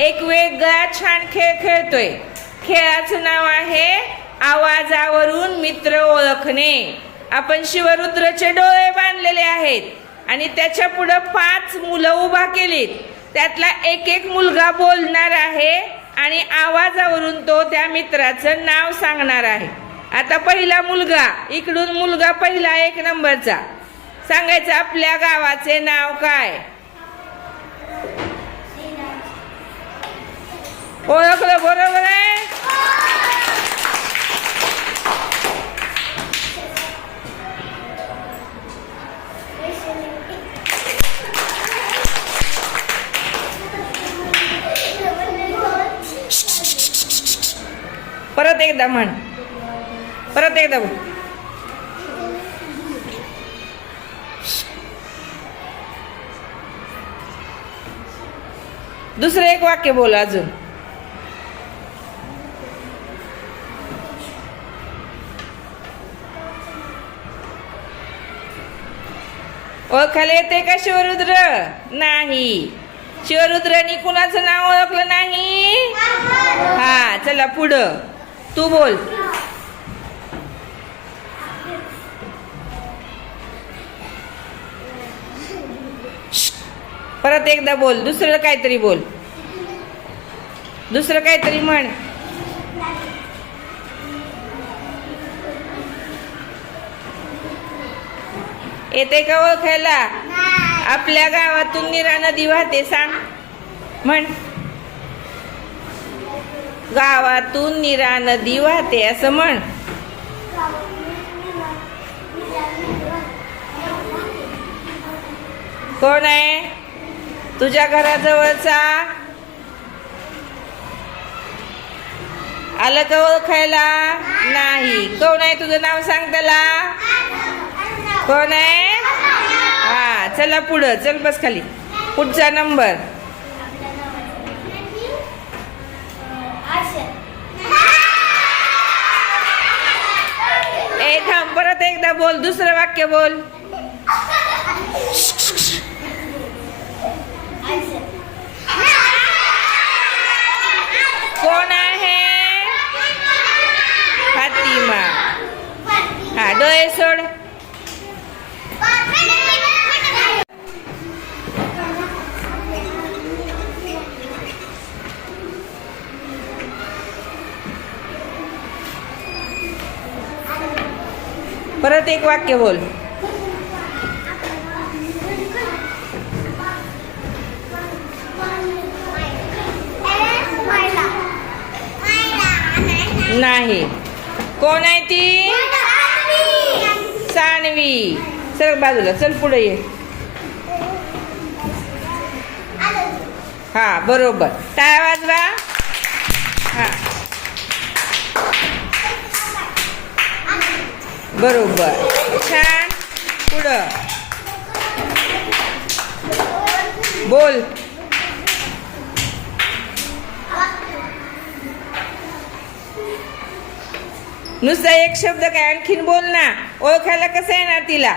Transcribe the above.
एक वेगळा छान खेळ खेळतोय. खेळाचं नाव आहे आवाजावरून मित्र ओळखणे. आपण शिवरुद्रचे डोळे बांधलेले आहेत आणि त्याच्या पुढे 5 मुलं उभा केलीत. त्यातला एक एक मुलगा बोलणार आहे आणि आवाजावरून तो त्या मित्राचं नाव सांगणार आहे. आता पहिला मुलगा, इकडून मुलगा पहिला 1 नंबरचा सांगायचं आपल्या गावाचे नाव काय. ओळखलं बरोबर आहे. परत एकदा म्हण, परत एकदा बोल. दुसरं एक वाक्य बोल अजून. ओळखायला येते का शिवरुद्र? नाही. शिवरुद्रांनी कुणाचं नाव ओळखलं नाही. हा, चला पुढं तू बोल. परत एकदा बोल. दुसरं काहीतरी बोल. दुसरं काहीतरी म्हण. येते का ओळखायला? आपल्या गावातून नीरा नदी वाहते सांग. म्हण. गावातून नीरा नदी वाहते असं म्हण. कोण आहे तुझ्या घराजवळचा? आलं का ओळखायला? नाही. कोण आहे तुझं नाव सांग त्याला. कोण आहे? हा, चला पुढं. चल बस खाली. पुढचा नंबर. थांब, परत एकदा बोल. दुसरं वाक्य बोल. कोण आहे? फातिमा. हा, डोळे सोड. परत एक वाक्य बोल. नाही. कोण आहे ती? सानवी. सर बाजूला. चल पुढे ये. हा, बरोबर. टाळ्या वाजवा. हा, बरोबर. छान. पुढं बोल. नुसता एक शब्द काय आणखीन बोल ना. ओळखायला कसं येणार तिला?